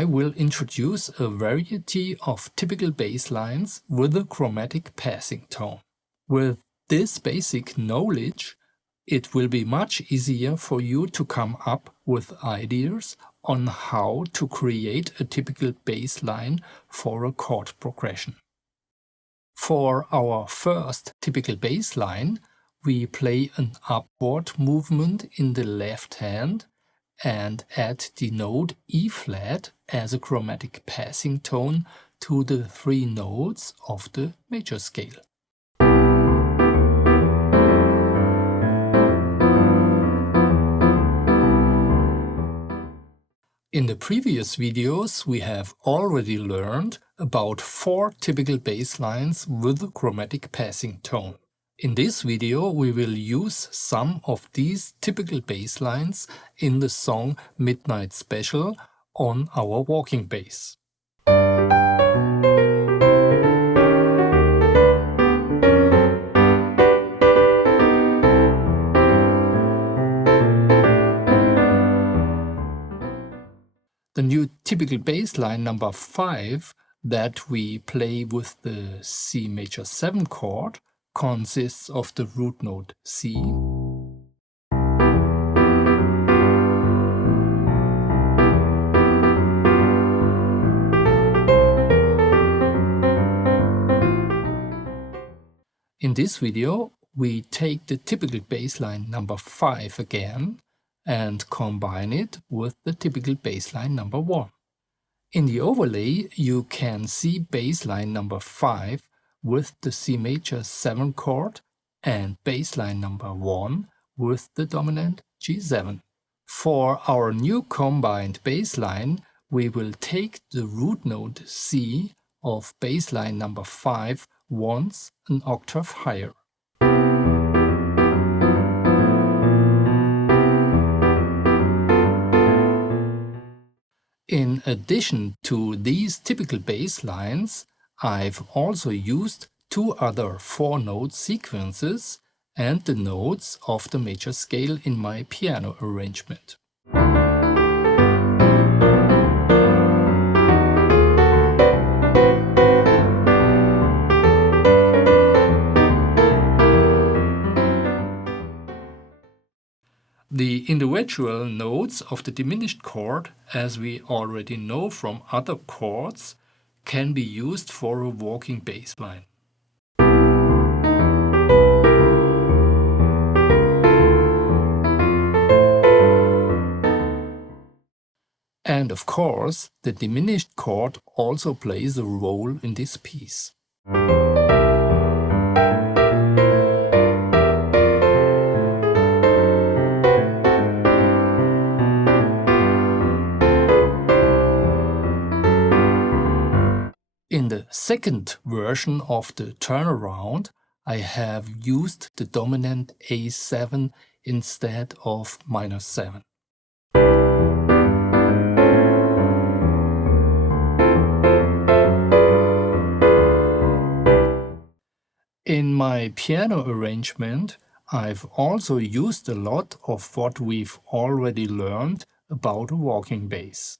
I will introduce a variety of typical bass lines with a chromatic passing tone. With this basic knowledge, it will be much easier for you to come up with ideas on how to create a typical bass line for a chord progression. For our first typical bass line, we play an upward movement in the left hand and add the note E flat as a chromatic passing tone to the 3 notes of the major scale. In the previous videos, we have already learned about 4 typical bass lines with a chromatic passing tone. In this video, we will use some of these typical bass lines in the song Midnight Special on our walking bass. The new typical bass line number 5 that we play with the C major 7 chord consists of the root note C, in this video we take the typical bass line number 5 again and combine it with the typical bass line number 1. In the overlay you can see bass line number 5 with the C major 7 chord and bass line number 1 with the dominant G7. For our new combined bass line, we will take the root note C of bass line number 5 once an octave higher. In addition to these typical bass lines, I've also used 2 other 4-note sequences and the notes of the major scale in my piano arrangement. The individual notes of the diminished chord, as we already know from other chords, can be used for a walking bass line. And of course, the diminished chord also plays a role in this piece. In the second version of the turnaround, I have used the dominant A7 instead of -7. In my piano arrangement, I've also used a lot of what we've already learned about a walking bass.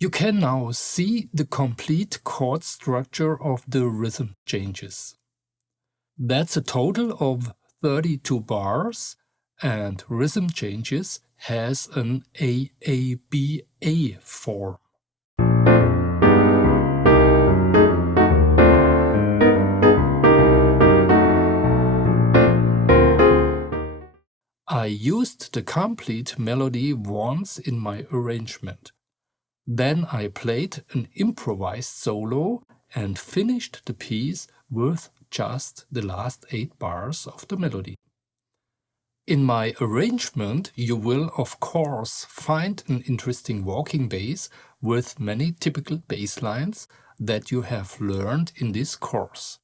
You can now see the complete chord structure of the rhythm changes. That's a total of 32 bars, and rhythm changes has an AABA form. I used the complete melody once in my arrangement. Then I played an improvised solo and finished the piece with just the last 8 bars of the melody. In my arrangement, you will of course find an interesting walking bass with many typical bass lines that you have learned in this course.